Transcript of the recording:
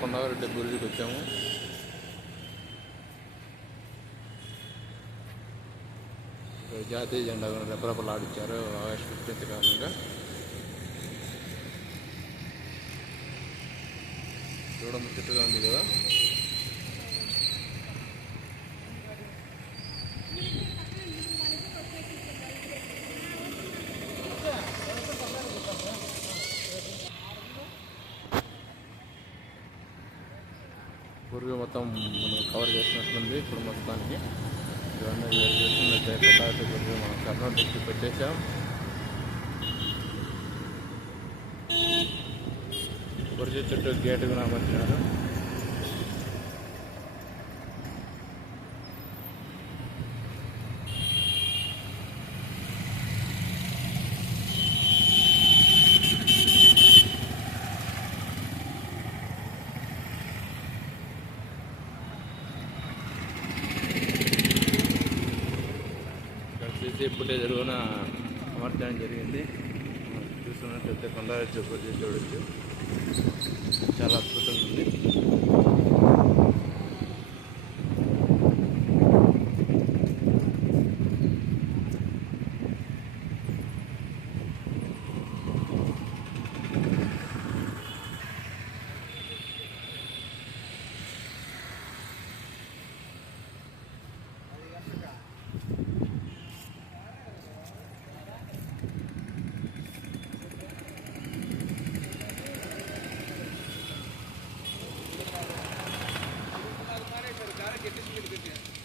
కొండవరెడ్డి గురికి వచ్చాము. జాతీయ జెండా రెపరెపలాడించారు ఆగస్టు ఫిఫ్టీన్త్ కారణంగా. చూడ చెట్టుగా ఉంది కదా. పూర్వీ మొత్తం మనం కవర్ చేసినట్లుంది ఇప్పుడు మొత్తానికి. ఇవన్నీ మీరు చూస్తున్నట్టే కొట్టాటి గురువు మనం కర్నూలు డిస్ట్రిక్ట్ వచ్చేసాం గురుజు చుట్టూ గేటు కూడా అమర్చినారు ఇక్కడ సీసీ అమర్చడం జరిగింది. మనం చూస్తున్నట్లయితే కొండ గురించి చూడొచ్చు చాలా అద్భుతంగా ఉంది. get this